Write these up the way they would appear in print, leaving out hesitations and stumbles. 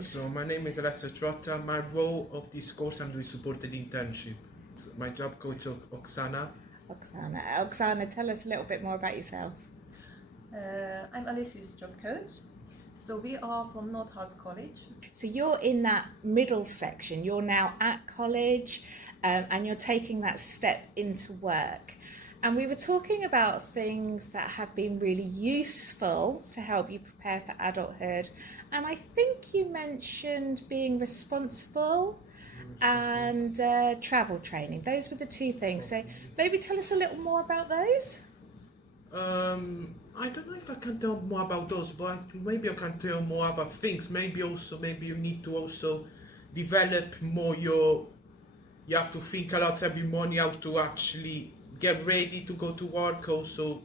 So my name is Alessio Trotta. My role of this course, I'm doing supported internship. My job coach Oksana. Oksana, tell us a little bit more about yourself. I'm Alessia's job coach. So we are from North Herts College. So you're in that middle section. You're now at college and you're taking that step into work. And we were talking about things that have been really useful to help you prepare for adulthood. And I think you mentioned being responsible and travel training. Those were the two things. So maybe tell us a little more about those. I don't know if I can tell more about those, but maybe I can tell more about things. Maybe you need to also develop more you have to think a lot every morning how to actually get ready to go to work, also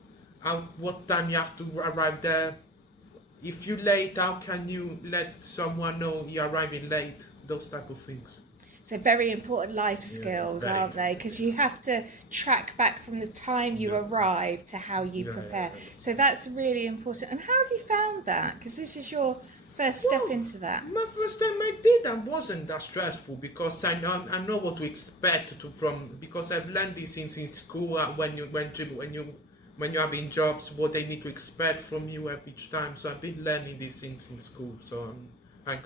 what time you have to arrive there. If you're late, how can you let someone know you're arriving late? Those type of things. So very important life skills, aren't they? Because you have to track back from the time you arrive to how you prepare. So that's really important. And how have you found that? Because this is your first step into that. My first time I did and wasn't that stressful because I know what to expect because I've learned these things in school when you're having jobs, what they need to expect from you each time. So I've been learning these things in school. So I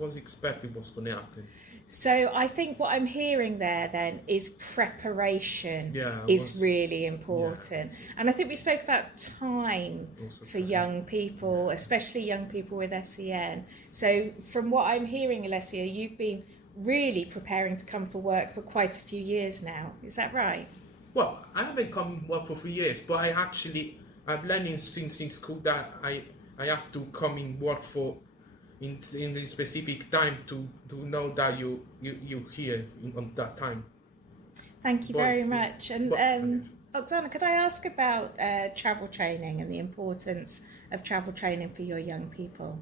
was expecting what's going to happen. So I think what I'm hearing there then is preparation is really important. Yeah. And I think we spoke about time for young people, especially young people with SEN. So from what I'm hearing, Alessia, you've been really preparing to come for work for quite a few years now. Is that right? Well, I haven't come work for 3 years, but I'm learning since in school that I have to come in work for in a specific time to know that you're here on that time. Thank you very much. And Oksana, could I ask about travel training and the importance of travel training for your young people?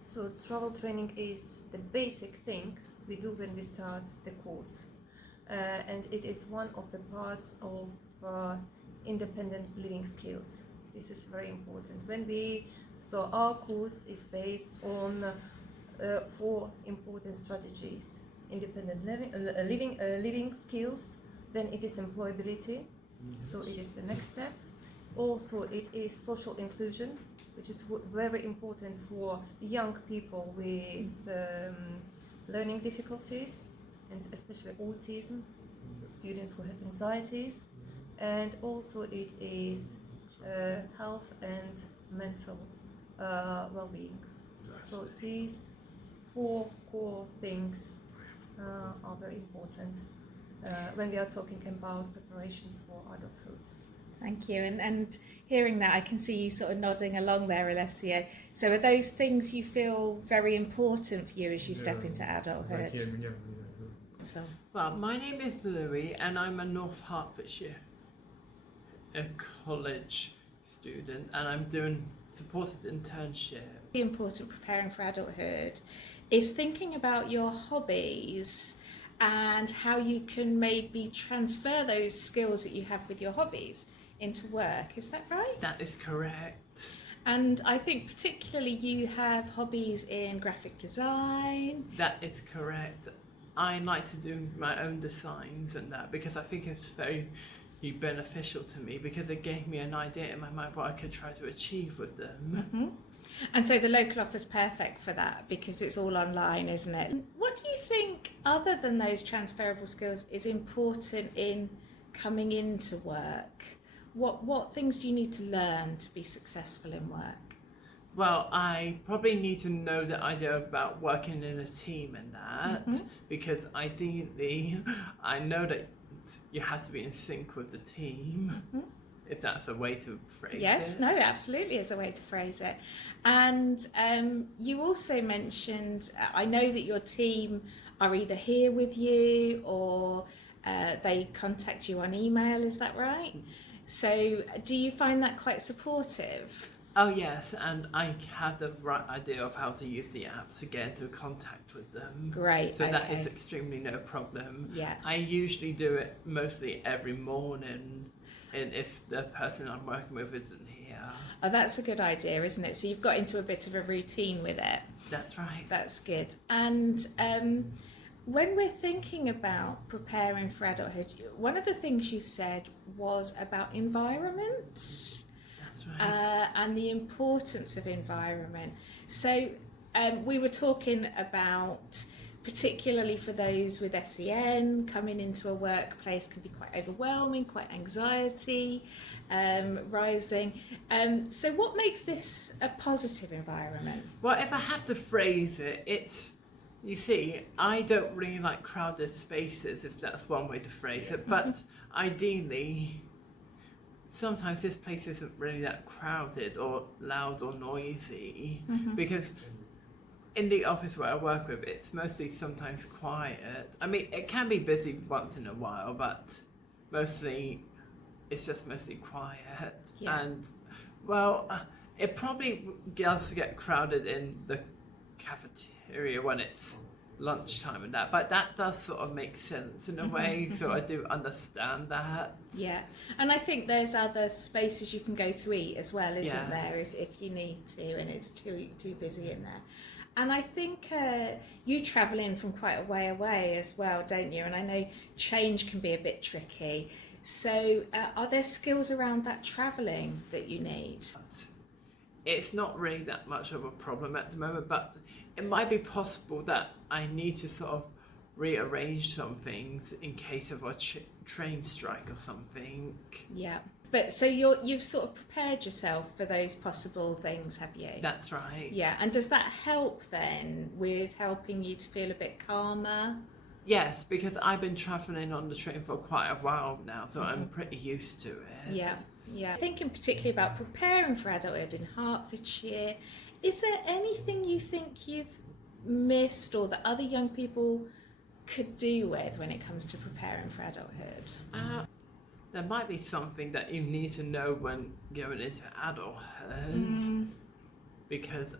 So travel training is the basic thing we do when we start the course. And it is one of the parts of independent living skills. This is very important. So our course is based on 4 important strategies: independent living skills, then it is employability, so it is the next step. Also it is social inclusion, which is very important for young people with learning difficulties, and especially autism, students who have anxieties, and also it is health and mental well-being. So these 4 core things are very important when we are talking about preparation for adulthood. Thank you. And hearing that, I can see you sort of nodding along there, Alessia. So are those things you feel very important for you as you step into adulthood? So. Well, my name is Louis and I'm a North Hertfordshire college student, and I'm doing supported internship. Important preparing for adulthood is thinking about your hobbies and how you can maybe transfer those skills that you have with your hobbies into work. Is that right? That is correct. And I think particularly you have hobbies in graphic design. That is correct. I like to do my own designs and that because I think it's very beneficial to me, because it gave me an idea in my mind what I could try to achieve with them. Mm-hmm. And so the local offer's perfect for that because it's all online, isn't it? What do you think, other than those transferable skills, is important in coming into work? What things do you need to learn to be successful in work? Well, I probably need to know the idea about working in a team and that, because ideally I know that you have to be in sync with the team, if that's a way to phrase it. Yes, no, absolutely is a way to phrase it. And you also mentioned, I know that your team are either here with you or they contact you on email, is that right? So do you find that quite supportive? Oh yes, and I have the right idea of how to use the apps to get into contact with them. Great. So that is extremely no problem. Yeah. I usually do it mostly every morning, and if the person I'm working with isn't here, Oh, that's a good idea, isn't it? So you've got into a bit of a routine with it. That's right. That's good. And when we're thinking about preparing for adulthood, one of the things you said was about environment. That's right. And the importance of environment. So we were talking about, particularly for those with SEN, coming into a workplace can be quite overwhelming, quite anxiety rising. So what makes this a positive environment? Well, if I have to phrase it, it's, you see, I don't really like crowded spaces, if that's one way to phrase it, but ideally, sometimes this place isn't really that crowded or loud or noisy, because in the office where I work with, it's mostly sometimes quiet. I mean, it can be busy once in a while, but mostly it's just mostly quiet. Yeah. And, well, it probably does get crowded in the cafeteria when it's lunchtime and that, but that does sort of make sense in a way, so I do understand that. Yeah, and I think there's other spaces you can go to eat as well, isn't Yeah. there, if you need to, and it's too busy in there. And I think you travel in from quite a way away as well, don't you? And I know change can be a bit tricky. So are there skills around that travelling that you need? It's not really that much of a problem at the moment, but it might be possible that I need to sort of rearrange some things in case of a train strike or something. Yeah. But so you've sort of prepared yourself for those possible things, have you? That's right. Yeah, and does that help then with helping you to feel a bit calmer? Yes, because I've been travelling on the train for quite a while now, so I'm pretty used to it. Yeah, yeah. Thinking particularly about preparing for adulthood in Hertfordshire, is there anything you think you've missed or that other young people could do with when it comes to preparing for adulthood? There might be something that you need to know when going into adulthood, because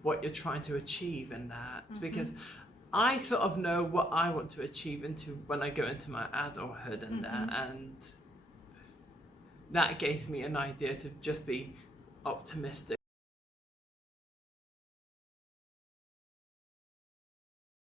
what you're trying to achieve in that, because I sort of know what I want to achieve into when I go into my adulthood and that, and that gives me an idea to just be optimistic